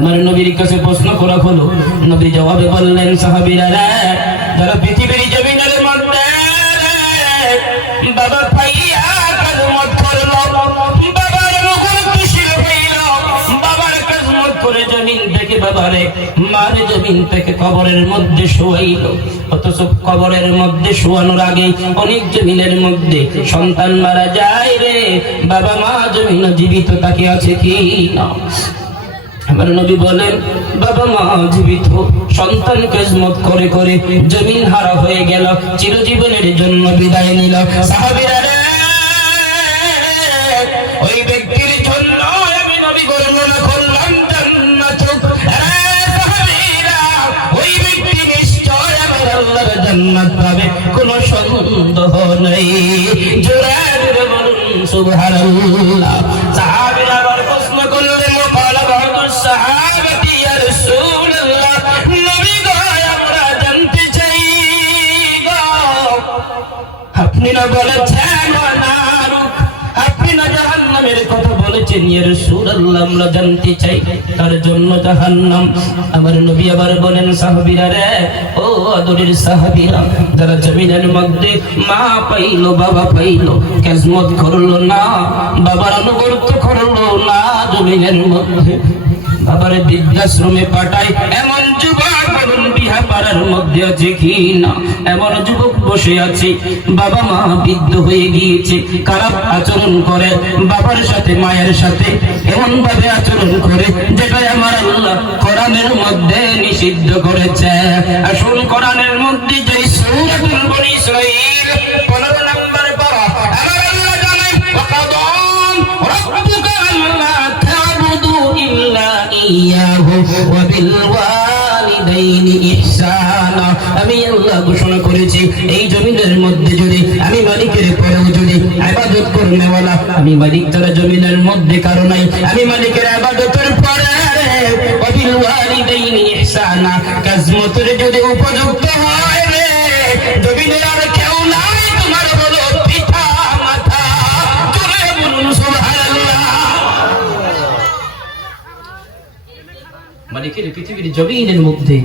আমার নবীর কাছে প্রশ্ন করা হলো, নবী জবাবে বললেন, সাহাবীরা যারা পৃথিবীর জমিনের মধ্যে বাবা পাইয়া কাজমত করলো, বাবার মুখে খুশি হইল, বাবার কাজমত করে জমিন থেকে বাবারে মার জমিন থেকে কবরের মধ্যে শোয়াইল। অথচ কবরের মধ্যে শোয়ানোর আগে অনেক জমিনের মধ্যে সন্তান মারা যায় রে, বাবা মা জমিন জীবিত তাকে আছে কি না? আমার নবী বলেন, বাবা মা জীবিত, সন্তান কিসমত করে করে জমিন হারা হয়ে গেল, চিরজীবনের জন্য বিদায় নিল। সাহাবীরা ওই ব্যক্তির জন্য আমি নবী বর্ণনা করলাম জান্নাত। সাহাবীরা ওই ব্যক্তি নিশ্চয় আমার আল্লাহর জান্নাত পাবে, কোনো সন্দেহ নেই। জোরে জোরে বলুন সুবহানাল্লাহ। সাহাবীরা আবার প্রশ্ন করলেন, সাহাবাতি ইয়া রাসূলুল্লাহ, নবী গো আমরা জানতে চাই গো, আপনি না বলেছেন নারুক, আপনি না জাহান্নামের কথা বলেছেন, ইয়া রাসূলুল্লাহ আমরা জানতে চাই তার জন্য জাহান্নাম। আমার নবী আবার বলেন, সাহাবীরা রে, ও আদরের সাহাবীরা, যারা জমিনের মধ্যে মা পাইলো, বাবা পাইলো, কিসমত করলো না, বাবার অনুগত করলো না, জমিনের মধ্যে বাবার বৃদ্ধাশ্রমে পাঠায়, এমন যুবক বলুন বিহা পাড়ার মধ্যে আছে কি না? এমন যুবক বসে আছে, বাবা মা বৃদ্ধ হয়ে গিয়েছে, খারাপ আচরণ করে বাবার সাথে মায়ের সাথে, এমন ভাবে আচরণ করে যেটা আমার আল্লাহ কোরআনের মধ্যে নিষিদ্ধ করেছে। আসুন কোরআনের মধ্যে যে সূরাতুল বনী ইসরাঈল 15 নম্বর পারা, আমার আল্লাহ জানেন, ওয়াকাদা রাব্বুকা আল্লা তা'বুদু ইল্লা ইয়াহু ওয়া বিল ওয়ালিদাইনি ইহসানা। আমি আল্লাহ ঘোষণা করেছি, এই জমিনের মধ্যে যদি আমি মালিকের পরেও যদি ইবাদত করবে ওয়ালা, আমি মালিক যারা জমিনের মধ্যে কারো নাই, আমি মালিকের ইবাদতের পরে ওয়া বিল ওয়ালিদাইনি ইহসানা, কিসমতের যদি উপযুক্ত হয় রে, জমিনের আর কেউ নাই, তোমার বলো পিতা মাতা, জোরে বলুন সুবহানাল্লাহ। মালিকের পৃথিবীর জমিনের মধ্যে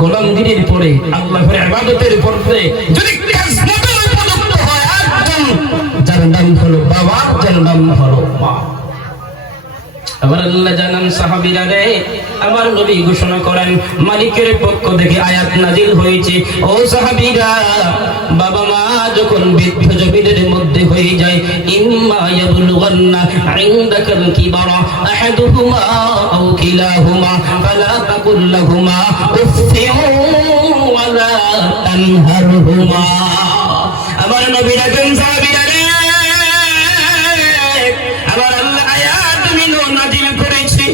গোলামগিরির পরে আল্লাহর ইবাদতের পরে যদি কিসমতের উপযুক্ত হয় একজন, যার নাম হলো বাবা, যার নাম হলো মা। আমার আল্লাহ জানান, সাহাবীরা রে, আমার নবী ঘোষণা করেন, মালিকের পক্ষ থেকে আয়াত নাজিল হয়েছে, ও সাহাবীরা, বাবা মা যখন বৃদ্ধ জমিনের মধ্যে হয়ে যায়, ইম্মা ইয়াবলুগান্না ইনদাকাল কিবারা আহাদুহুমা আও কিলাহুমা ফালা তাকুল লাহুমা উফফিন ওয়ালা তানহারহুমা। আমার নবী রাখেন, সাহাবীরা রে, আমার আল্লাহ আয়াত নাজিল করেছে,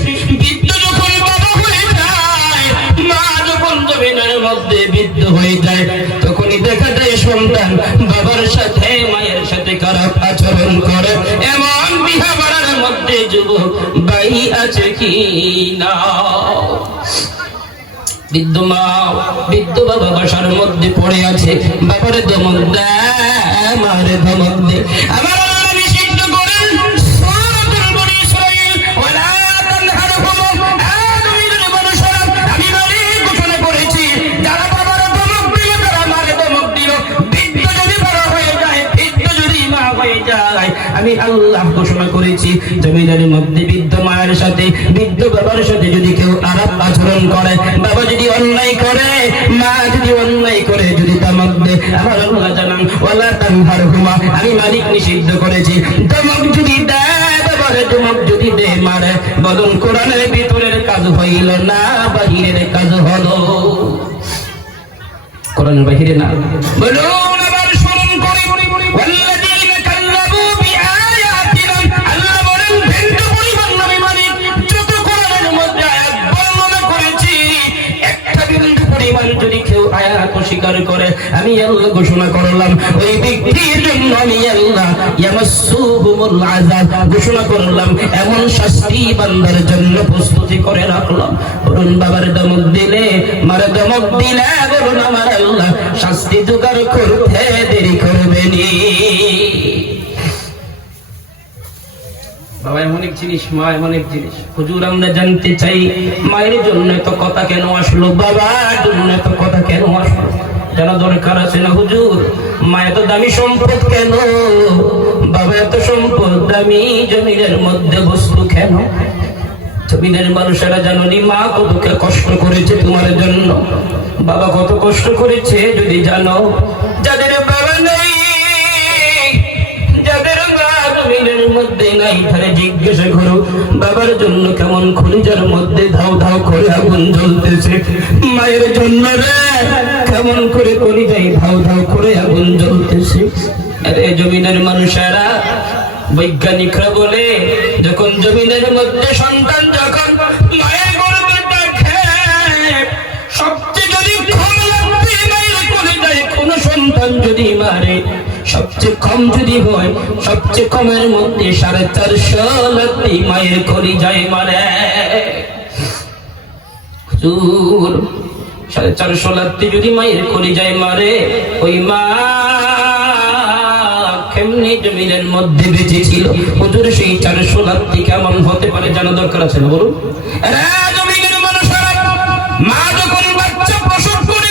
বৃদ্ধ যখন বাবা হয়ে যায়, মা যখন জমিনের মধ্যে বৃদ্ধ হয়ে যায়, তখনই দেখা যায় সন্তান বাবার সাথে মায়ের সাথে খারাপ আচরণ করে, এমন বিহা বাড়ার মধ্যে যুবক ভাই আছে কি না? বৃদ্ধ মা বৃদ্ধ বাবা বাসার মধ্যে পড়ে আছে, বাবার ধমক দেয়, মার ধমক দেয়। আমার আমি আল্লাহ ঘোষণা করেছি, জমিনের মধ্যে বৃদ্ধ মায়ের সাথে বৃদ্ধ বাবার সাথে যদি কেউ খারাপ আচরণ করে, বাবা যদি অন্যায় করে, মা যদি অন্যায় করে, যদি তার মধ্যে, আমার আল্লাহ জানান, ওয়ালা তানহারহুমা, আমি মালিক নিষিদ্ধ করেছি, ধমক যদি দেয় বাবারে, ধমক যদি দেয় মারে, বলুন কোরআনের ভিতরের কাজ হইল না বাহিরের কাজ হলো? কোরআনের বাহিরে না, বলুন আবার স্মরণ করি, যদি কেউ আয়াত অস্বীকার করে, আমি আল্লাহ ঘোষণা করলাম, ওই ব্যক্তির জন্য আমি আল্লাহ ইয়ামাসসুহুমুল আযাব ঘোষণা করলাম, এমন শাস্তি বান্দার জন্য প্রস্তুতি করে রাখলাম। বলুন বাবার ধমক দিলে, মার ধমক দিলে, বলুন আমার আল্লাহ শাস্তি জোগাড় করতে দেরি করবে নি। বাবা এমন এক জিনিস, মা এমন এক জিনিস। হুজুর আমরা জানতে চাই মায়ের জন্য তো কথা কেন আসলো, বাবার জন্য তো কথা কেন আসলো, জানা দরকার আছে না হুজুর? মা এত দামি সম্পদ কেন, বাবা এত সম্পদ দামি জমিনের মধ্যে বস্তু কেন? জমিনের মানুষেরা জানোনি মা কত কষ্ট করেছে তোমার জন্য, বাবা কত কষ্ট করেছে যদি জানো। যাদের বাবা নেই, যাদের মা জমিনের মধ্যে নাই, তারে জিজ্ঞাসা করো বাবার জন্য কেমন খলিজার মধ্যে ধাও ধাও করে আগুন জ্বলতেছে, মায়ের জন্য রে কেমন করে কলিজায় ধাও ধাও করে আগুন জ্বলতেছে। আরে জমিনের মানুষেরা, বৈজ্ঞানিকরা বলে যখন জমিনের মধ্যে সন্তান যখন মায়ের গর্ভে থাকে, সবচেয়ে যদি কম লাগবে মায়ের কলিজায় কোন সন্তান যদি মারে, সবচেয়ে কম যদি হয়, সবচেয়ে কমের মধ্যে 450 লাত্তি মায়ের কলিজায় মারে। হুজুর 450 লাত্তি যদি মায়ের কলিজায় মারে, ওই মা কেমনি জমিনের মধ্যে বেঁচে ছিল? হুজুর সেই 400 লাত্তি কেমন হতে পারে জানা দরকার আছে না বলুন? জমিনের মানুষেরা মা যখন বাচ্চা প্রসব করে,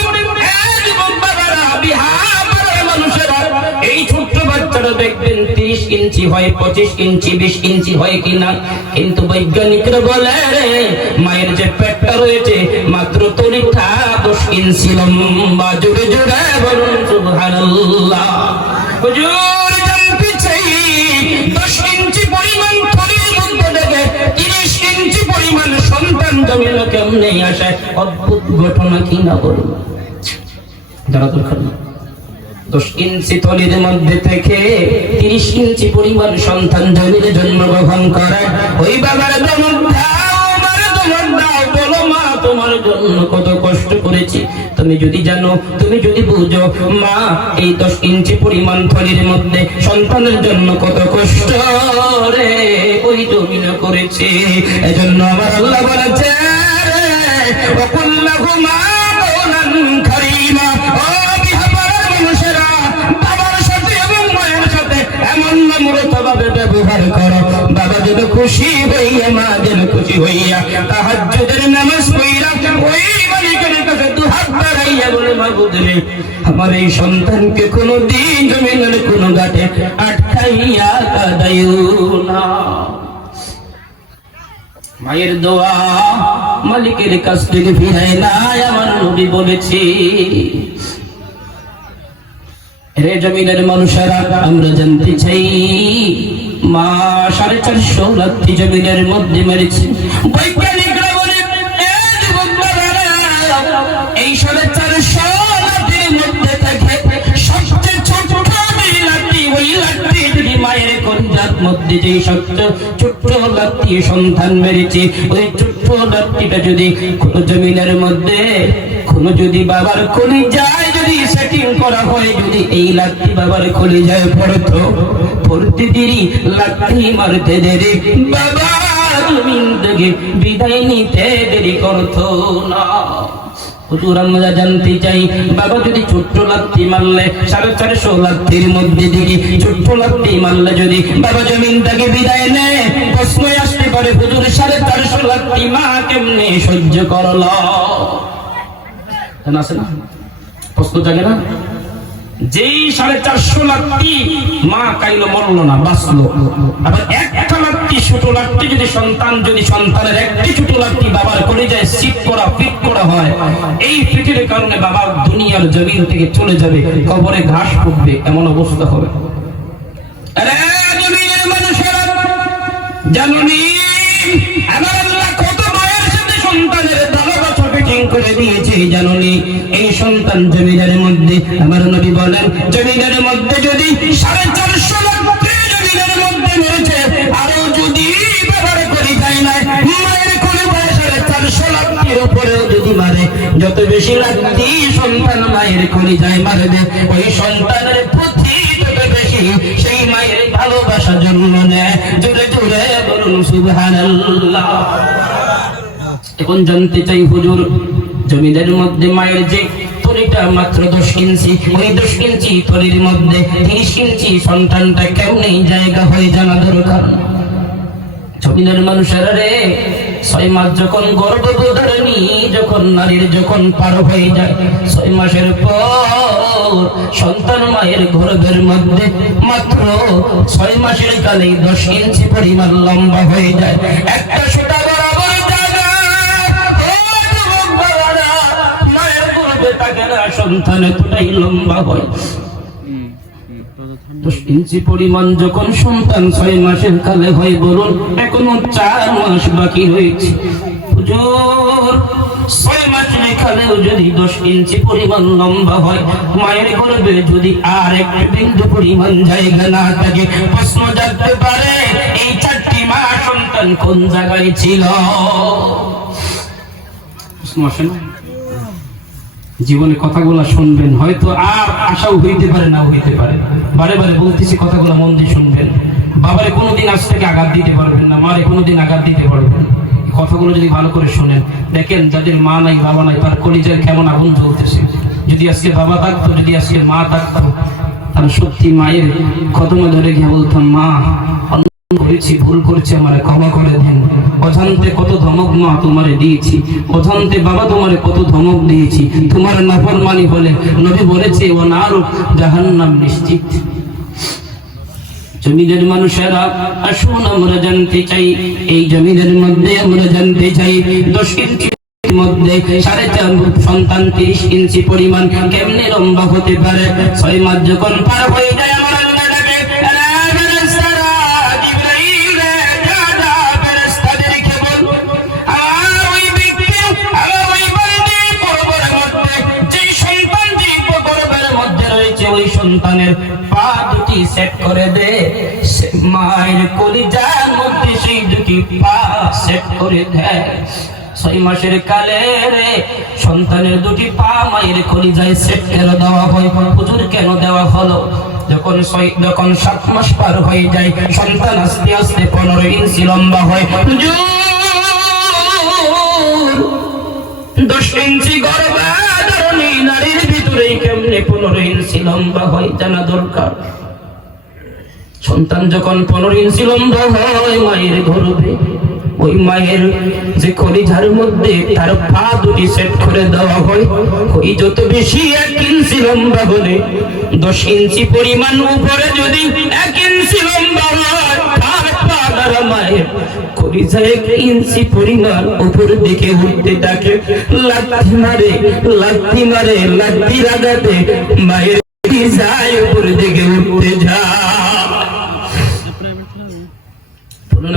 যুবক বাবারা, বিহার মানুষেরা, এই ছোট্ট বাচ্চারা দেখবেন 30 ইঞ্চি হয়, 25 ইঞ্চি, 20 ইঞ্চি হয় কিনা, কিন্তু বৈজ্ঞানিকরা বলে মায়ের যে পেটটা রয়েছে মাত্র তরিটা 10 ইঞ্চি লম্বা। জোরে জোরে বলুন সুবহানাল্লাহ। হুজুর জানতে চাই 10 ইঞ্চি পরিমাণ থলির মধ্যে থেকে 30 ইঞ্চি পরিমাণ সন্তান জমিনে কেমনে আসে? অদ্ভুত ঘটনা কিনা বলুন, যারা দরকার না। 10 ইঞ্চি থলির মধ্যে থেকে 30 ইঞ্চি পরিমাণ সন্তান জমিনে জন্মগ্রহণ করে। ওই বাবার দমক দাও, বাবার দমক দাও, বলো মা তোমার জন্য কত কষ্ট করেছি। তুমি যদি জানো, তুমি যদি বুঝো মা এই 10 ইঞ্চি পরিমাণ থলির মধ্যে সন্তানের জন্য কত কষ্ট রে ওই জমিনে করেছে। এজন্য আমার আল্লাহ বলেছে ওয়াকুল্লাহুমা কওলান কারীমা। ও বিহারের মানুষেরা, বাবার সাথে এবং মায়ের সাথে এমন নম্রতাভাবে ব্যবহার করো, বাবা যেন খুশি হইয়া, মা যেন খুশি হইয়া তাহাজ্জুদের নামাজ পড়া ওই মালিকের কাছে দুহাত বাড়াইয়া বলে, মাবুদ রে আমার এই সন্তানকে কোনোদিন জমিনের কোনো ঘাটে আটকাইয়া কাঁদাইও না। মায়ের দোয়া মালিকের কাছ থেকে ফিরায় না, আমার নবী বলেছি। রে জমিনের মানুষেরা, আমরা জানতে চাই মা 450 লাত্তি জমিনের মধ্যে মেরেছে। বৈজ্ঞানিকরা বলে এই 450 লাত্তির মধ্যে থেকে সবচেয়ে ছোট লাত্তি, ওই লাত্তি যদি মায়ের কলিজার মধ্যে যে ছোট্ট লাত্তি সন্তান মেরেছে, ওই ছোট্ট লাত্তিটা যদি কোন জমিনের মধ্যে কোন যদি বাবার কলিজায় যদি সেটিং করা হয়, যদি এই লাত্তি বাবার কলিজায় পড়তো, পড়তে দেরি লাত্তি মারতে দেরি, বাবা জমিন থেকে বিদায় নিতে দেরি করতো না। হুজুর আমরা জানতে চাই বাবা যদি ছোট্ট লাত্তি মারলে 450 লাত্তির মধ্যে দিকে ছোট্ট লাত্তি মারলে যদি বাবা জমিন থেকে বিদায় নেয়, প্রশ্ন আসতে পারে হুজুর 450 লাত্তি মা কেমনে সহ্য করল? জানা আছে না? প্রশ্ন জাগে না? যেই 450 লাত্তি মা কাইলো মরল না, বাঁচলো। আবার একটা লাত্তি ছোট লাত্তি যদি সন্তানের একটি ছোট লাত্তি বাবার কলিজায় সিট করা ফিট করা হয়, এই ফিটের কারণে বাবা দুনিয়ার জমিন থেকে চলে যাবে, কবরে ঘাস পড়বে, এমন অবস্থা হবে। আরে জমিনের মানুষেরা জানুনি আমার আল্লাহ কত মায়ের সাথে সন্তানের ভালোবাসা ফিটিং করে দিয়েছে জানুনি। এই সন্তান জমিনের মধ্যে আমার নবী বলেন, জমিনের মধ্যে যদি 450 লাত্তি জমিনের মধ্যে মেরেছে, আরো যদি বাবার কলিজায় নাই, মায়ের কলিজায় 450 লাত্তির উপরেও যদি মারে, যত বেশি লাত্তি সন্তান মায়ের কলিজায় মারবে, ওই সন্তানের প্রতি তত বেশি সেই মায়ের ভালোবাসা জন্ম নেয়। জোরে জোরে বলুন সুবহানাল্লাহ। এখন জানতে চাই হুজুর জমিনের মধ্যে মায়ের যে থলিটা মাত্র 10 ইঞ্চি, ওই 10 ইঞ্চি থলির মধ্যে 30 ইঞ্চি সন্তানটা কেমন জায়গা হয়ে জানা দরকার। জমিনের মানুষেরা রে, 6 মাস যখন গর্ভধারিণী যখন নারীর যখন পার হয়ে যায়, 6 মাসের পর সন্তান মায়ের গর্ভের মধ্যে মাত্র 6 মাসের কালেই 10 ইঞ্চি পরিমাণ লম্বা হয়ে যায়। একটা সুতা বরাবর জায়গা মায়ের গর্ভে থাকে না, সন্তান এতটাই লম্বা হয়। 10 ইঞ্চি পরিমাণ যখন সন্তান 6 মাসের কালে হয়, বলুন এখনো 4 মাস বাকি রয়েছে। হুজুর 6 মাসের কালেও যদি 10 ইঞ্চি পরিমাণ লম্বা হয়, মায়ের গর্ভে যদি আর এক বিন্দু পরিমাণ জায়গা না থাকে, প্রশ্ন জাগতে পারে এই 4টি মাস সন্তান কোন জায়গায় ছিল? জীবনে কথাগুলো শুনবেন, হয়তো আর আশাও হইতে পারে, না হইতে পারে। বারে বারে বলতেছি, কথাগুলো মন দিয়ে শুনবেন। বাবারে কোনোদিন আজ থেকে আঘাত দিতে পারবেন না, মারে কোনোদিন আঘাত দিতে পারবেন। কথাগুলো যদি ভালো করে শুনেন, দেখেন যাদের মা নাই বাবা নাই, তার কলিজায় কেমন আগুন জ্বলতেছে। যদি আজকে বাবা থাকতো, যদি আজকে মা থাকতো, তার সত্যি মায়ের কদমে ধরে গিয়ে বলতাম, মা করেছি, ভুল করেছি, আমারে ক্ষমা করে দেন। অজান্তে কত ধমক মা তোমারে দিয়েছি, অজান্তে বাবা তোমারে কত ধমক দিয়েছি, তোমার নাফরমানি বলে নবী বলেছে ও নারক জাহান্নাম নিশ্চিত। জমিনের মানুষেরা আসুন আমরা জানতে চাই, এই জমিনের মধ্যে আমরা জানতে চাই 10 ইঞ্চির মধ্যে 4.5 সন্তান 30 ইঞ্চি পরিমাণ কেমনে লম্বা হতে পারে? 6 মাস যখন পার হয়ে যায়, আমার আল্লাহ ডাকে, ওই সন্তানের পা দুটি সেট করে দে। মায়ের কলিজার মধ্যে সেই দুটি পা সেট করে দেয়। 6 মাসের কালে রে সন্তানের দুটি পা মায়ের কলিজায় সেট করে দেওয়া হয়। হুজুর কেন দেওয়া হলো? যখন 7 মাস পার হয়ে যায়, সন্তান আস্তে আস্তে 15 ইঞ্চি লম্বা হয়। 10 ইঞ্চি গর্ভধারিণী নারীর ভিতরে কেমনে 15 ইঞ্চি লম্বা হয় জানা দরকার। সন্তান যখন 15 ইঞ্চি লম্বা হয় মায়ের গর্ভে, ওই মায়ের যে কলিজার মধ্যে তার পা দুটি সেট করে দেওয়া হয়। ওই যত বেশি 1 ইঞ্চি লম্বা হলে 10 ইঞ্চি পরিমাণ উপরে যদি 1 ইঞ্চি লম্বা হয়, তার পা দ্বারা মায়ের কলিজা 1 ইঞ্চি পরিমাণ উপরের দিকে উঠতে থাকে। লাথি মারে লাথি মারে, লাথি লাগাতে মায়ের কলিজায় উপরের দিকে উঠতে যায়।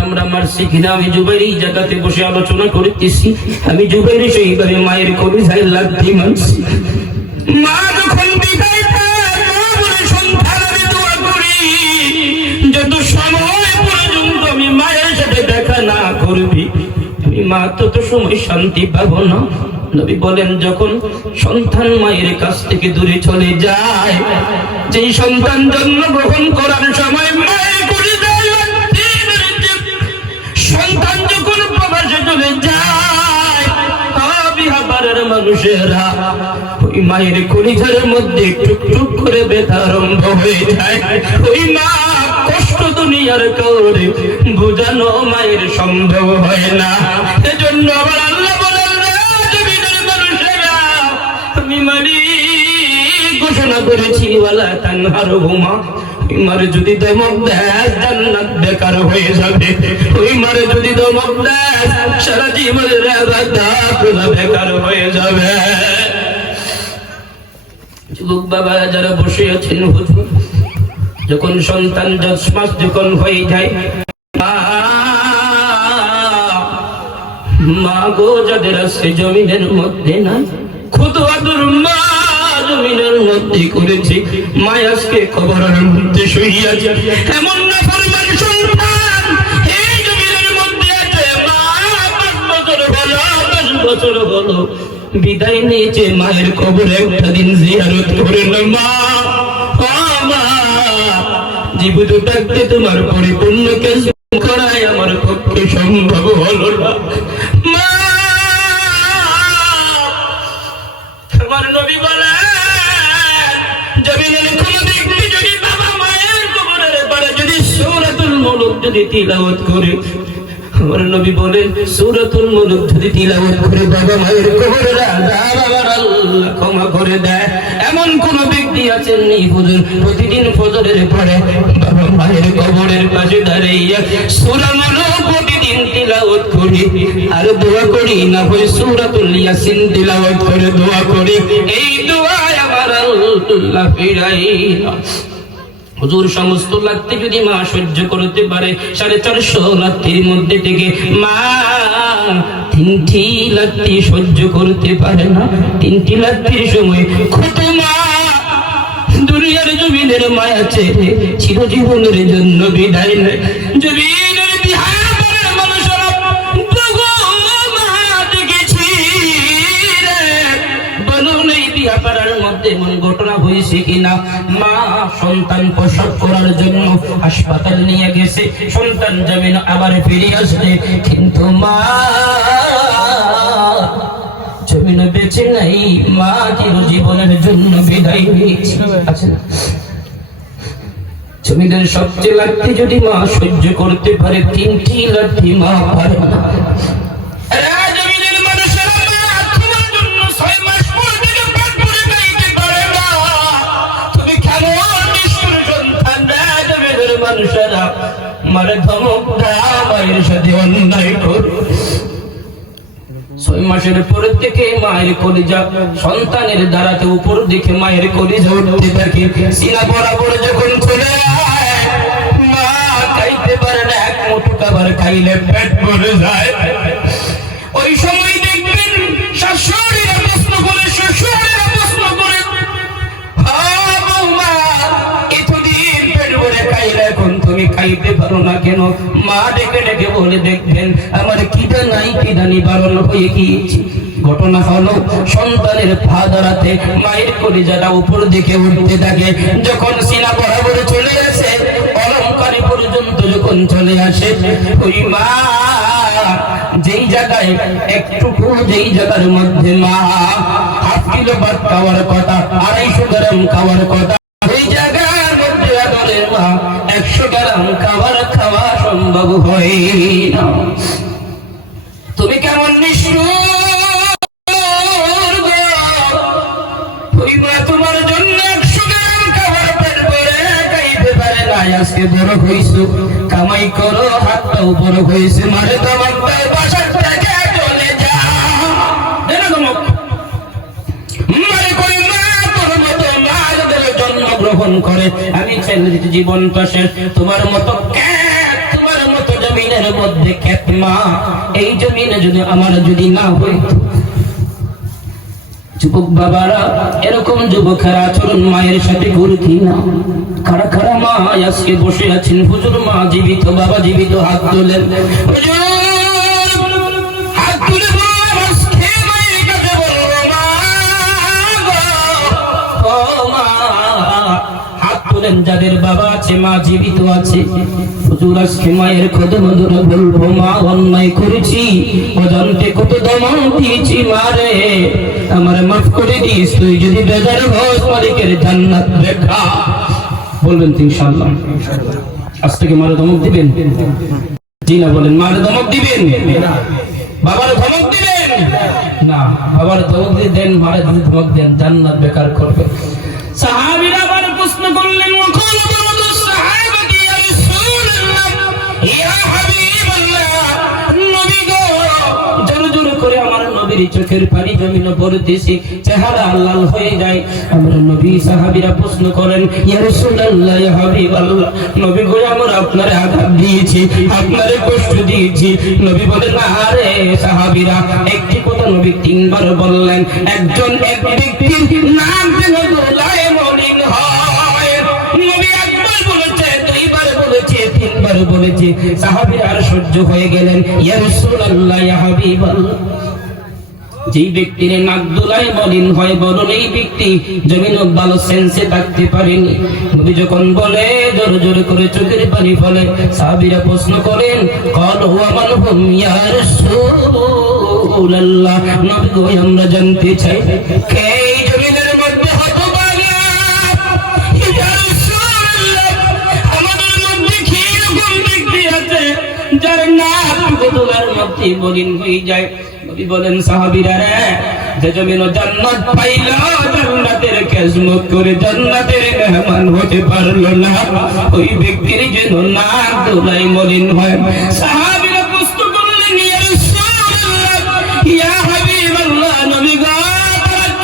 আমরা মারছি কিনা? আমি জুবাইরি জায়গাতে বসে আলোচনা করতেছি, আমি জুবাইরি সেইভাবে মায়ের কলিজায় লাথি মারছি। মা যখন বিদায় পায়, মা বলে, সন্তান আমি দোয়া করি যত সময় পর্যন্ত আমি মায়ের সাথে দেখা না করবি, আমি মা তত সময় শান্তি পাবো না। নবী বলেন, যখন সন্তান মায়ের কাছ থেকে দূরে চলে যায়, যেই সন্তান জন্মগ্রহণ করার সময় মায়ের কলিজায় সন্তান যখন প্রবাসে চলে যায়, বিহাবারের মানুষেরা ওই মায়ের কলিজার মধ্যে টুকটুক করে ব্যথা আরম্ভ হয়ে যায়। ওই মা কষ্ট দুনিয়ার কাউরে বোঝানো মায়ের সম্ভব হয় না। এজন্য আবার আল্লাহ বলেন, জমিনের মানুষেরা আমি মালিক ঘোষণা করেছি, ওয়ালা তানহারহুমা, মারে যদি ধমক দেয় জান্নাত বেকার হয়ে যাবে। ওই মারে যদি ধমক দেয় সারা জীবনের ইবাদত বেকার হয়ে যাবে। যুবক বাবা যারা বসে আছেন, হুজুর যখন সন্তান 10 মাস যখন হয়ে যায়, মা গো যাদের আছে জমিনের মধ্যে না, খুদওয়াতুর মা জমিনের মধ্যে করেছে, মা আজকে কবরের মধ্যে শুইয়াছে। এমন না পরিমাণ সন্তান এই জমিনের মধ্যে আছে, মা 5 বছর হলো 10 বছর হলো বিদায় নিয়েছে, মায়ের কবরে একটা দিন জিয়ারত করেন। মা জীবিত থাকতে তোমার পরিপূর্ণ কাজ করাই আমার পক্ষে সম্ভব হলো না। মা আমার নবী বলেন, জমিনের কোন ব্যক্তি যদি বাবা মায়ের কবরের পারে যদি সূরাতুল মুলক যদি তিলাওয়াত করে, আমার নবী বলেন সূরাতুল মুলক যদি তিলাওয়াত করে বাবা মায়ের কবরের আযাব আমার আল্লাহ ক্ষমা করে দেয়। এমন কোন ব্যক্তি আছেন নি হুজুর প্রতিদিন ফজরের পরে বাবা মায়ের কবরের পাশে দাঁড়িয়ে সূরা মুলক প্রতিদিন তিলাওয়াত করি আর দোয়া করি, না হয় সূরাতুল ইয়াসিন তিলাওয়াত করে দোয়া করি, এই দোয়ায় আমার আল্লাহ ফিরাই না। হুজুর সমস্ত লাত্তি যদি মা সহ্য করতে পারে 450 লাত্তির মধ্যে থেকে মা 3টি লাত্তি সহ্য করতে পারে না। 3টি লাত্তির সময় কত মা দুনিয়ার জমিনের মায়া ছেড়ে চিরজীবনের জন্য বিদায় নেয়। জমিনের বিহারের মানুষেরা বহু মা দেখেছি রে, বলুন এই বিহাপাড়ার মধ্যে এমন ঘটনা হয়েছে কিনা? মা সন্তান প্রসব করার জন্য হাসপাতাল নিয়ে গেছে, সন্তান জমিন আবার ফিরে আসবে, কিন্তু মা জমিন বেঁচে নাই, মা চিরজীবনের জন্য বিদায় নিয়েছে। আচ্ছা, জমিনের সবচেয়ে লাঠি যদি মা সহ্য করতে পারে, 3টি লাঠি মা পারে না। মানুষেরা মারে ধমক দেয়, মায়ের সাথে অন্যায় করে। 6 মাসের পর থেকে মায়ের কলিজা সন্তানের দ্বারাতে উপর দিকে মায়ের কলিজা উঠতে থাকে। সিনা বরাবর যখন চলে যায়, মা খাইতে পারে না, এক মুঠো খাবার খাইলে পেট ভরে যায়। ওই সময় দেখবেন শাশুড়িরা প্রশ্ন করে, শ্বশুরেরা প্রশ্ন করে, এখন তুমি খাইতে পারো না কেন? মা ডেকে ডেকে বলে, দেখবেন আমার খিদা নাই, খিদা নিবারণ হয়ে গিয়েছে। ঘটনা হলো সন্তানের পা দাঁড়াতে মায়ের কলিজাটা উপর দিকে উঠতে থাকে, যখন সিনা বরাবর চলে আসে, অলঙ্কারে পর্যন্ত যখন চলে আসে, ওই মা যেই জায়গায় একটুকু, যেই জায়গার মধ্যে মা 1/2 কিলো ভাত খাওয়ার কথা, 250 গ্রাম খাওয়ার কথা, ওই জায়গার মধ্যে আদরের মা 100 গ্রাম খাবার খাওয়া সম্ভব হয় না। তুমি কেমন নিষ্ঠুর! তোমার জন্য 100 গ্রাম খাবার পেট ভরে খাইতে পারে না। আজকে বড় হইছো, কামাই করো, হাতটাও বড় হয়েছে, মারে তোমার বাসার থেকে চলে যা। জন্মগ্রহণ করে আমি ছেলে জীবন পাশে তোমার মতো জমিনের মধ্যে ক্ষেত মা, এই জমিনে যদি আমার যদি না হইত। যুবক বাবারা, এরকম যুবকের আচরণ মায়ের সাথে করতি না। কারা কারা মা আজকে বসে আছেন? হুজুর মা জীবিত, বাবা জীবিত, হাত তোলেন। হাত তুলে যাদের বাবা আছে, মা জীবিত আছে, হুজুর আজকে মায়ের খোদমদুরে বলবো, মা অন্যায় করেছি, অজান্তে কত দমন দিয়েছি, মারে আমার মাফ করে দিস, তুই যদি বেজার হস মালিকের জান্নাত দেখা। বলবেন তো ইনশাআল্লাহ? আজ থেকে মারে ধমক দিবেন? জি না বলেন? মারে ধমক দিবেন? বাবার ধমক দিবেন না? বাবার ধমক দিয়ে দেন, মারে ধমক দেন, জান্নাত বেকার করবে। সাহাবীরা আবার প্রশ্ন করলেন, চোখের পানি জমিন পড়তেছে, চেহারা লাল হয়ে যায়। আমরা নবী সাহাবীরা প্রশ্ন করেন, ইয়া রাসূলুল্লাহ, ইয়া হাবিবাল্লাহ, নবী গো আমরা আপনারে আঘাত দিয়েছি, আপনারে কষ্ট দিয়েছি। নবী বলেন, আরে সাহাবীরা, একটি কথা নবী 3 বার বললেন। একজন এক ব্যক্তির নাম যেন দোলায় মলিন হয়। নবী একবার বলেছে, 2 বার বলেছে, 3 বার বলেছে। সাহাবীরা আর সহ্য হয়ে গেলেন, ইয়া রাসূলুল্লাহ, ইয়া হাবিবাল্লাহ, যেই ব্যক্তির নাক দোলায় মলিন হয়, বলুন এই ব্যক্তি জমিন ভালো সেন্সে থাকতে পারেনি। নবী যখন বলে, জোরে জোরে করে চোখের পানি ফেলে। সাহাবীরা প্রশ্ন করেন, ক্বালু ওয়া মান হুম ইয়া রাসূলুল্লাহ, নবী গো আমরা জানতে চাই, কে এই জমিনের মধ্যে হতভাগা? ইয়া রাসূলুল্লাহ, আমাদের মধ্যে কি এরকম ব্যক্তি আছে যার নাক হাতে তোলার মধ্যে মলিন হয়ে যায়। নবী বলেন সাহাবীরা রে, যে জমিন জান্নাত পাইল, জান্নাতের খেজমত করে জান্নাতের মেহমান হতে পারলো না, ওই ব্যক্তির যেন নাক দোলাই মলিন হয়। সাহাবীরা প্রশ্ন করলেন, ইয়া রাসূলুল্লাহ, ইয়া হাবিবাল্লাহ, নবী গো,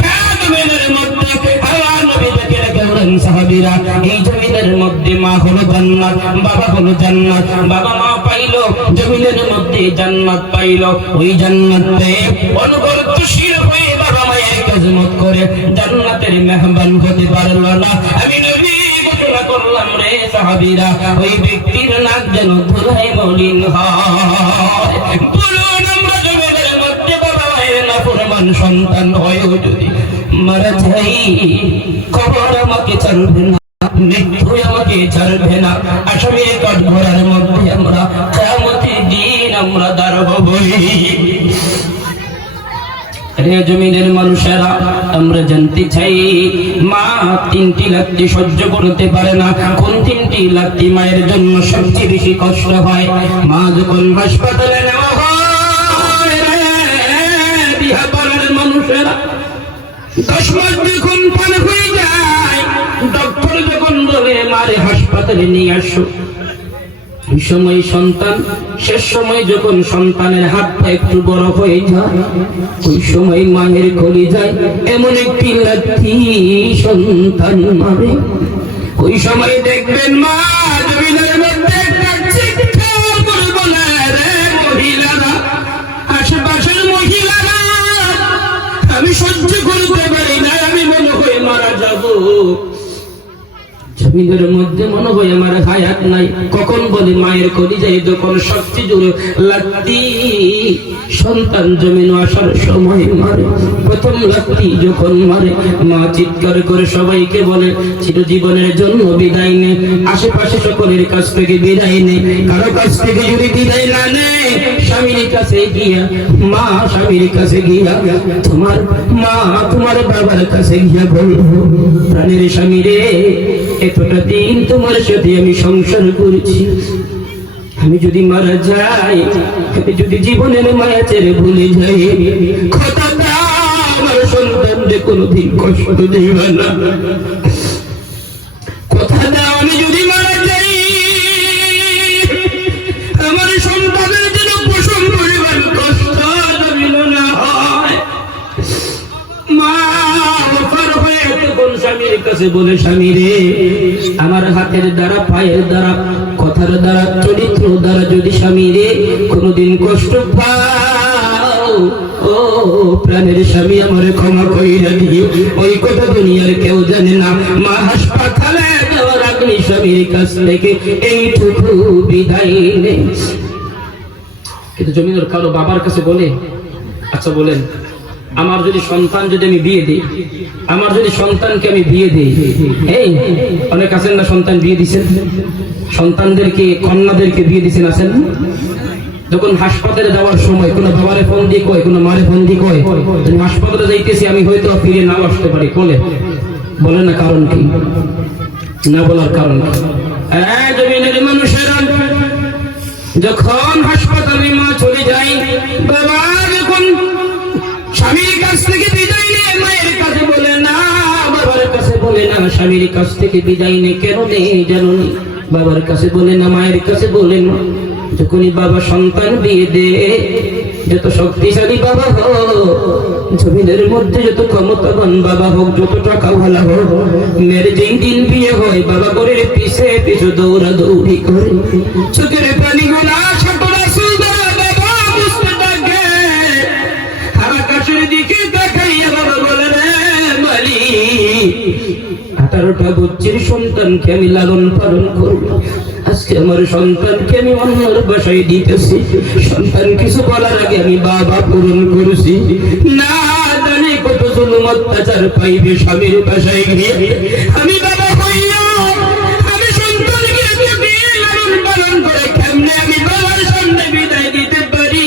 তারা জমিনের মধ্যে আল্লাহ নবী ডেকে রেখে বলেন, সাহাবীরা এই জমিনের মধ্যে মা হলো জান্নাত, বাবা হলো জান্নাত, বাবা মা পাইলো জমিনের মধ্যে জান্নাত পাইলো, ওই জান্নাত পেয়ে অনুগতশীল হয়ে বাবা মায়ের খেদমত করে জান্নাতের মেহমান হতে পারলো না। আমি নবী ঘোষণা করলাম রে সাহাবীরা, ওই ব্যক্তির নাক যেন ধুলাই মলিন হয়। বলুন, আমরা জমিনের মধ্যে বাবা মায়ের নাফরমান সন্তান হয়েও যদি মারা যাই, খবর আমাকে ছাড়বে না, মৃত্যু আমাকে ছাড়বে না। আসামের কাঠগড়ার মধ্যে আমরা কিয়ামতের দিন আমরা দাঁড়াবো। রে জমিনের মানুষেরা, আমরা জানতে চাই, মা 3টি লাথি সহ্য করতে পারে না। কোন 3টি লাথি মায়ের জন্য সবচেয়ে বেশি কষ্ট হয়? মা যখন হাসপাতালে নেওয়া হয়, বিহাপাড়ার মানুষেরা 10 মাস যখন পার হয়ে যায়, ডক্টর যখন বলে মারে হাসপাতালে নিয়ে আসো, ওই সময় সন্তান, শেষ সময় যখন সন্তানের হাতটা একটু বড় হয়ে যায়, ওই সময় মায়ের কলিজায় এমন একটি লাথি সন্তান মারে। ওই সময় দেখবেন মা জমিনের মধ্যে একটা চিৎকার করে বলে, রে মহিলারা, আশেপাশের মহিলারা, আমি সহ্য করতে পারি না, আমি মনে হয় মারা যাব, জমিনের মধ্যে মনে হয় আমার হায়াত নাই। কখন বলে মায়ের কলিজায় যখন সবচেয়ে জোরে লাথি সন্তান জমিন আসার সময় মারে। প্রথম লাথি যখন মারে, মা চিৎকার করে সবাইকে বলে, চিরজীবনের জন্য বিদায় নে, আশেপাশে সকলের কাছ থেকে বিদায় নে, কারো কাছ থেকে যদি বিদায় না নে, স্বামীর কাছে গিয়া, মা স্বামীর কাছে গিয়া, তোমার মা তোমার বাবার কাছে গিয়া বলবো, প্রাণের স্বামী রে, এতটা দিন তোমার সাথে আমি সংসার করেছি, আমি যদি মারা যাই, আমি যদি জীবনের মায়া ছেড়ে ভুলে যাই, কথা দাও আমার সন্তানদের কোনোদিন কষ্ট দিবে না, কথা দাও আমি যদি মারা যাই, আমার সন্তানের জন্য পোষণ পরিবার কষ্ট দিল না হয়। মা ওফার হয়ে তখন স্বামীর কাছে বলে, স্বামী রে, আমার হাতের দ্বারা, পায়ের দ্বারা, কথার দ্বারা, চরিত্র দ্বারা যদি স্বামী রে কোনদিন কষ্ট পাও, ও প্রাণের স্বামী আমার ক্ষমা কইরা দিও। ওই কথা দুনিয়ার কেউ জানে না। মা হাসপাতালে যাওয়ার আগে স্বামীর কাছ থেকে এইটুকু বিদায় নেই। কিন্তু জমিদার কারো বাবার কাছে বলে, আচ্ছা বলেন, আমার যদি সন্তান, যদি আমি বিয়ে দিই, আমার যদি সন্তানকে আমি বিয়ে দিই, এই অনেক আছেন না সন্তান বিয়ে দিচ্ছেন, সন্তানদেরকে, কন্যাদেরকে বিয়ে দিচ্ছেন, আছেন না? যখন হাসপাতালে যাওয়ার সময় কোনো বাবারে ফোন দিয়ে কয়, কোনো মারে ফোন দিয়ে কয়, তুমি হাসপাতালে যাইতেছি, আমি হয়তো ফিরে নাও আসতে পারি, বলে না, কারণ কি? না বলার কারণ কি? জমিনের মানুষেরা যখন হাসপাতালে মা চলে যায়, বাবা যখন স্বামীর কাছ থেকে বিদায় নেয়, মায়ের কাছে বলে না, বাবার কাছে বলে না, স্বামীর কাছ থেকে বিদায় নেই, কেন নেই জানো নি? বাবার কাছে বলে না, মায়ের কাছে বলে না। যখনই বাবা সন্তান বিয়ে দে, যত শক্তিশালী বাবা হোক, জমিনের মধ্যে যত ক্ষমতাবান বাবা হোক, যত টাকা ভালো হোক, মেয়ের যেই দিন বিয়ে হয়, বাবা করে পিছে পিছু দৌড়া দৌড়ি করে, চোখের পানি গুলা ছোট রাসূল বাবা বুঝতে থাকে, আর আকাশের দিকে দেখাইয়া বাবা বলে, রে মালিক, 18টা বছরের সন্তানকে আমি লালন পালন করব, আজকে আমার সন্তানকে আমি অন্যের বাসায় দিতেছি, সন্তান কিছু বলার আগে আমি বাবা পূরণ করেছি, না জানি কত জুলুম অত্যাচার পাইবে স্বামীর বাসায় গিয়ে, আমি বাবা হইয়া আমি সন্তানকে লালন পালন করে কেমনে আমি বাবার সামনে বিদায় দিতে পারি?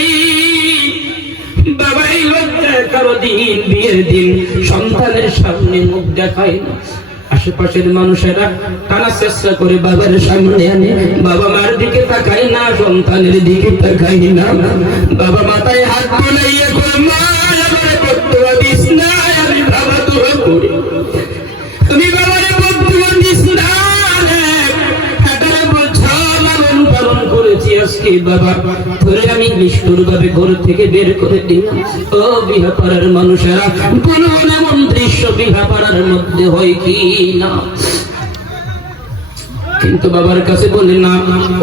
বাবাই লজ্জা কারো দিন বিয়ের দিন সন্তানের সামনে মুখ দেখায় না। আশেপাশের মানুষেরা টানা চেষ্টা করে বাবার সামনে আনে, বাবা মার দিকে তাকাই না, সন্তানের দিকে তাকাই না। বাবা মাথায় হাত বুলাইয়া করে মা আমারে বর্তমান বিছনায় আমি বাবা দোয়া করি, তুমি বাবারে বর্তমান বিছনায় 18 বছর লালন পালন করেছি, আজকে বাবা ধরে আমি নিষ্ঠুর ভাবে ঘর থেকে বের করে দিলাম। ও বিহাপাড়ার মানুষেরা, কোন এমন দৃশ্য বিহাপাড়ার মধ্যে হয় কি না? কিন্তু বাবার কাছে বলে না।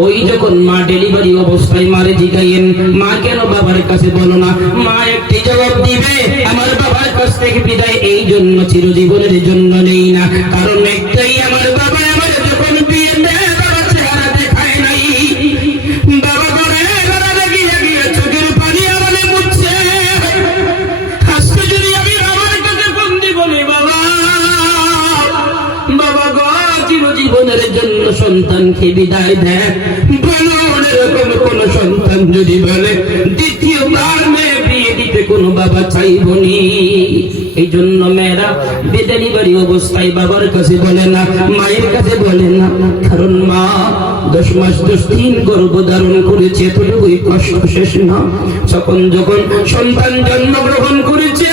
ওই যখন মা ডেলিভারি অবস্থায় মারে জিগাইয়েন, মা কেন বাবার কাছে বলো না? মা একটি জবাব দিবে, আমার বাবার কাছ থেকে বিদায় এই জন্য চিরজীবনের জন্য নেই না, কারণ একটাই, আমার বাবা আমার যখন বিয়ে দেয় বাবার চেহারা দেখায় নাই। বাবা করে বেড়া লাগিয়ে গিয়ে চোখের পানি আমাদের মুছছে। আজকে যদি আমি বাবার কাছে বন্দি বলি, বাবা বাবা গো চিরজীবনের জন্য সন্তানকে বিদায় দেয়, বলো এরকম কোন সন্তান যদি বলে দ্বিতীয়বার মেয়ে বিয়ে দিতে কোন বাবা চাইবনি। এই জন্য মেয়েরা ডেলিভারি অবস্থায় বাবার কাছে বলে না, মায়ের কাছে বলে না, কারণ মা 10 মাস 10 দিন গর্ভধারণ করেছে, এতটুকুই কষ্ট শেষ না। যখন সন্তান জন্মগ্রহণ করেছে,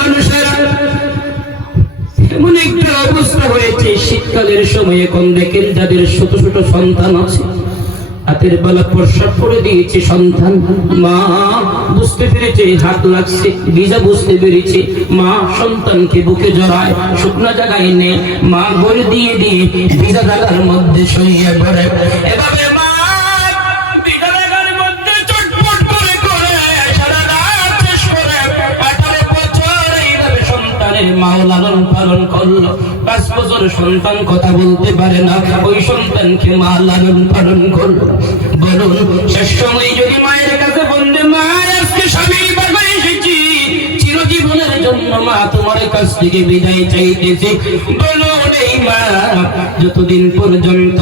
মানুষেরা এমন একটা অবস্থা হয়েছে শীতকালের সময়। এখন দেখেন যাদের ছোট ছোট সন্তান আছে, হাতের বেলা প্রস্রাব করে দিয়েছে সন্তান, মা বুঝতে পেরেছে হাত লাগছে, ভিজা বুঝতে পেরেছে, মা সন্তানকে বুকে জড়ায়, শুকনো জায়গায় এনে মা গড়ে দিয়ে দিয়ে ভিজা জায়গার মধ্যে শুইয়ে পড়ে। এভাবে মা ভিজা জায়গার মধ্যে চটপট করে করে সারা রাত শেষ করে 18 বছর এইভাবে সন্তানের মা লালন পালন করলো। 5 বছর সন্তান কথা বলতে পারে না, ওই সন্তানকে মা লালন পালন করলো। বলুন শেষ সময় যদি মায়ের কাছে বলতে, মা আজকে স্বামীর বাসায় এসেছি, চিরজীবনের জন্য মা তোমার কাছ থেকে বিদায় চাইতেছি, বলুন এই মা যতদিন পর্যন্ত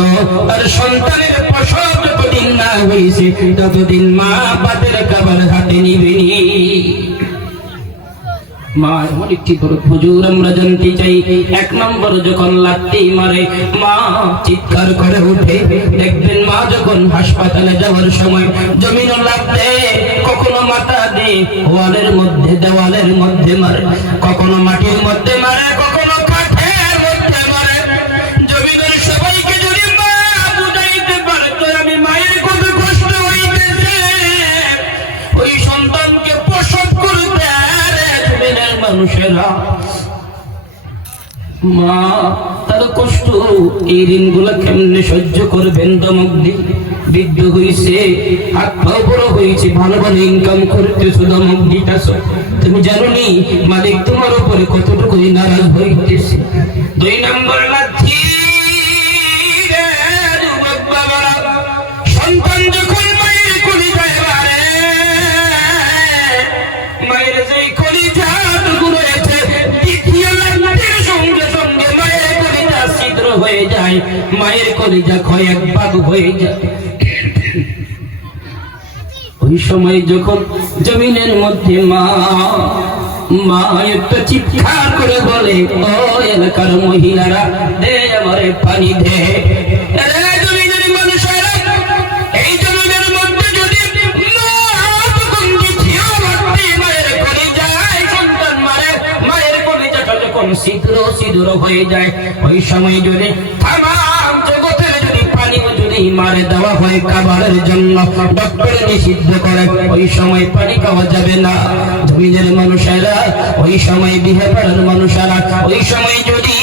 আর সন্তানের প্রসব যতদিন না হয়েছে ততদিন মা ভাতের খাবার হাতে নিবেনি। মা এমন একটি বড় হুজুর, আমরা জানতে চাই, 1 নম্বর যখন লাথি মারে মা চিৎকার করে উঠে। দেখবেন মা যখন হাসপাতালে যাওয়ার সময় জমিন লাফ দেয়, কখনো মাথা দিয়ে ওয়ালের মধ্যে দেওয়ালের মধ্যে মারে, কখনো মাটির মধ্যে মারে, কখনো কাঠের মধ্যে মারে। জমিনের সবাইকে যদি মা বুঝাইতে পারে তো আমি মায়ের কত কষ্ট হইতেছে, ওই সন্তানকে প্রসব করতে মানুষেরা মা তার কষ্ট, এই ঋণগুলা কেমনে সহ্য করবেন? দমক দিয়ে বৃদ্ধ হয়েছে, হাত পা বড় হয়েছে, ভালো ভালো ইনকাম করতেছো, দমক দিতেছ, তুমি জানো নি মালিক তোমার উপরে কতটুকু নারাজ হইতেছে। 2 নম্বর লাথি, সন্তান যখন মায়ের কলিজায় মারে, মায়ের যেই কলিজা হয়ে যায়, মায়ের কলিজা ক্ষয় এক ভাগ হয়ে যায়। ওই সময় যখন জমিনের মধ্যে মা একটা চিৎকার করে বলে, ও এলাকার মহিলারা দে আমারে পানি দে। জমিনের মানুষেরা এই জমিনের মধ্যে যদি মায়ের কলিজায় সন্তান মারে, মায়ের কলিজাটা যখন ছিদ্র হয়ে যায়, ওই সময় যদি তামাম জগতের যদি পানি যদি মারে দেওয়া হয় খাবারের জন্য, ডক্টর নিষিদ্ধ করে, ওই সময় পানি খাওয়া যাবে না। জমিনের মানুষেরা ওই সময় বিহাপাড়ার মানুষেরা ওই সময় যদি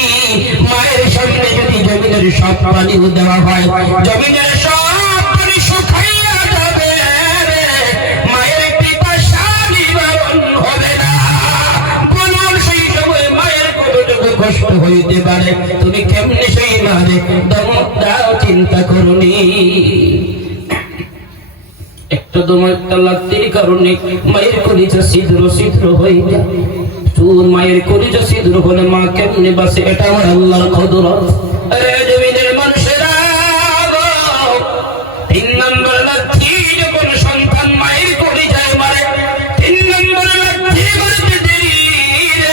মায়ের সামনে যদি জমিনের সব পানিও দেওয়া হয়, জমিনের সব পানি শুকাইয়া যাবে, মায়ের পিপাসা নিবারণ হবে না। বলুন সেই সময় মায়ের কতটুকু কষ্ট হইতে পারে, তুমি কেমনে সেই মারে দমক দাও, চিন্তা করুনি। একটা দমক একটা লাথির কারণে মায়ের কলিজা ছিদ্র হয়ে যায়। মায়ের কলিজা ছিদ্র হলে মা কেমনে বাঁচে, এটা আমার আল্লাহর কুদরত। জমিনের মানুষেরা 3 নম্বর লাথি যখন সন্তান মায়ের কলিজায় মারে, 3 নম্বর লাথি মারতে দেরি রে,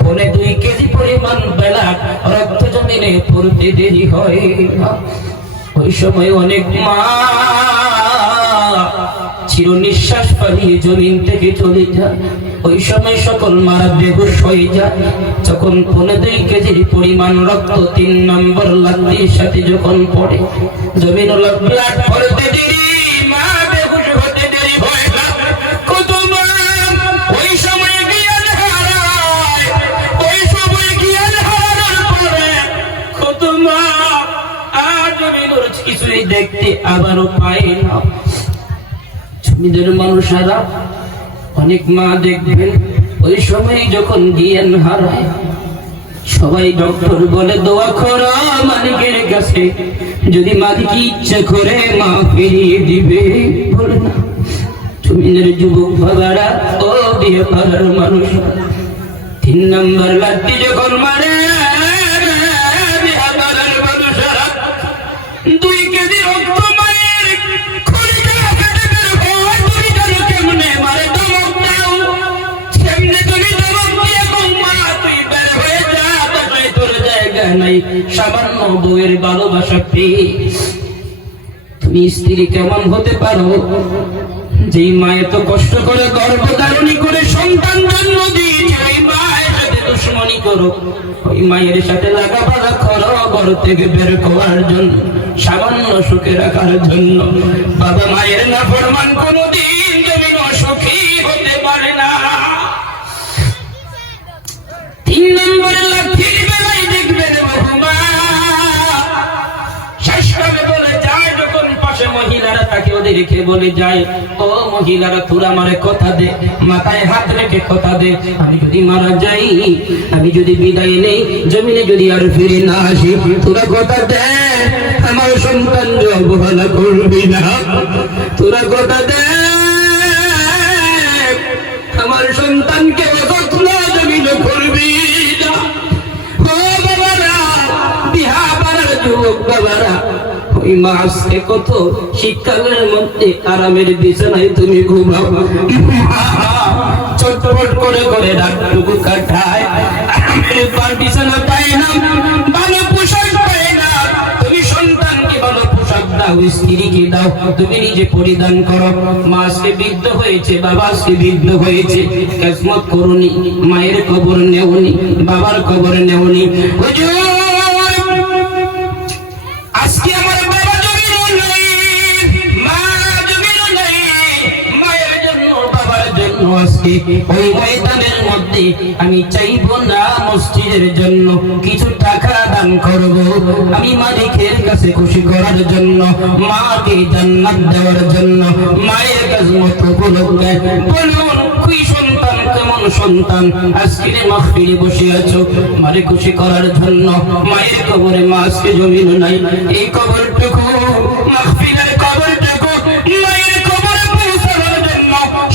2.5 কেজি পরিমাণ বেলা রক্ত জমিনে পড়তে দেরি হয় না। ওই সময় অনেক মা চির নিঃশ্বাস পালিয়ে জমিন থেকে চলে যায়। ওই সময় সকল মারা বেহুশ হয়ে যায়। যখন 2.5 কেজির পরিমাণ রক্ত 3 নম্বর লাঠির সাথে যখন পড়ে, জমিন ব্লাড পড়তে দেরি, মা বেহুশ হতে দেরি হয় না। কত মা ওই সময় জ্ঞান হারায়, ওই সময় জ্ঞান হারানোর পরে কত মা আর জমিনের কিছুই দেখতে আবারও পায় না। জমিদের মানুষেরা অনেক মা দেখবেন ওই সময় যখন জ্ঞান হারায়, সবাই ডক্টর বলে দোয়া করো মালিকের কাছে, যদি মালিক ইচ্ছা করে মা ফিরিয়ে দিবে। বলে না, জমিনের যুবক বাবারা, ও বিয়ে পাড়ার মানুষ, 3 নম্বর লাঠি যখন মারে, বিয়ে পাড়ার মানুষেরা 2 কেজি রক্ত মায়ের খলিটা ফেটে বের হয়। তুমি জানো কেমনে মারে? ধমক দাও, সেমনে তুমি ধমক দিয়ে মা তুই বের হয়ে যা, তাই তোর জায়গা নাই। সামান্য বউয়ের ভালোবাসা পেয়ে তুমি স্ত্রী কেমন হতে পারো? যেই মা এত কষ্ট করে গর্ভধারণী করে সন্তান জন্ম দিয়েছে, ওই মায়ের সাথে দুশ্মনী করো, ওই মায়ের সাথে লাগাপালা করো ঘর থেকে বের করার জন্য, সামান্য সুখে রাখার জন্য। বাবা মায়ের নাফরমান কোনদিন জমিন সুখী হতে পারে না। 3 নম্বরের লাঠির বেলায় দেখবেন বহুমা শেষকালে বলে যায়, যখন পাশে মহিলারা তাকে ওদেরকে বলে যায়, ও মহিলারা তোরা আমারে কথা দে, মাথায় হাত রেখে কথা দে, আমি যদি মারা যাই, আমি যদি বিদায় নেই, জমিনে যদি আর ফিরে না আসি, তোরা কথা দে আমার সন্তান অবহেলা করবি না। তোরা কথা দে আমার সন্তানকে অযত্ন জমিনে করবি না। ও বাবারা, বিহা পাড়ার যুবক বাবারা, ওই মা আজকে কত শীতকালের মধ্যে আরামের বিছানায় তুমি ঘুমাও, চটপট করে করে রাতটুকু কাটায়, আরামের বিছানা পায় না, ভালো পোশাক পায় না। তুমি সন্তানকে ভালো পোশাক দাও, স্ত্রীকে দাও, তুমি নিজে পরিধান করো। মা আজকে বৃদ্ধ হয়েছে, বাবা আজকে বৃদ্ধ হয়েছে, কিসমত করুনি, মায়ের কবর নেওনি, বাবার কবর নেওনি। আজকে আমার বাবা জমিনও নেই, মা জমিনও নেই, মায়ের জন্য বাবার জন্য আজকে ওই ময়দানের মধ্যে আমি চাইবো না মসজিদের জন্য কিছু টাকা দান করব, আমি মালিকের কাছে খুশি করার জন্য, মাকে জান্নাত দেওয়ার জন্য, মায়ের কাছে মতো উপলক্ষে। বলুন খুশি সন্তান কেমন সন্তান আজকে মাহফিলে বসে আছো মারে খুশি করার জন্য। মায়ের কবরে মা আজকে জমিন নাই, এই কবরটুকু মাহফিলের কবরটুকু মায়ের কবরে পৌঁছানোর জন্য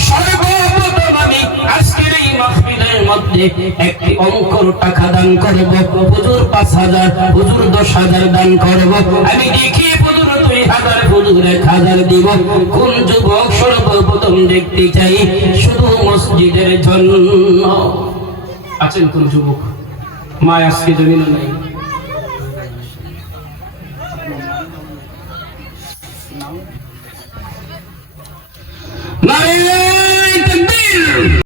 সর্বপ্রথম আমি আজকের এই মাহফিলের মধ্যে একটি অঙ্কর টাকা দান করব। হুজুর 5,000, হুজুর 10,000 দান করব। আমি দেখি হুজুর 2,000, হুজুর 1,000 দিব। কোন যুবক সর্বপ্রথম দেখতে চাই শুধু মসজিদের জন্য? আছেন কোন যুবক? মা আজকে জমিন নাই,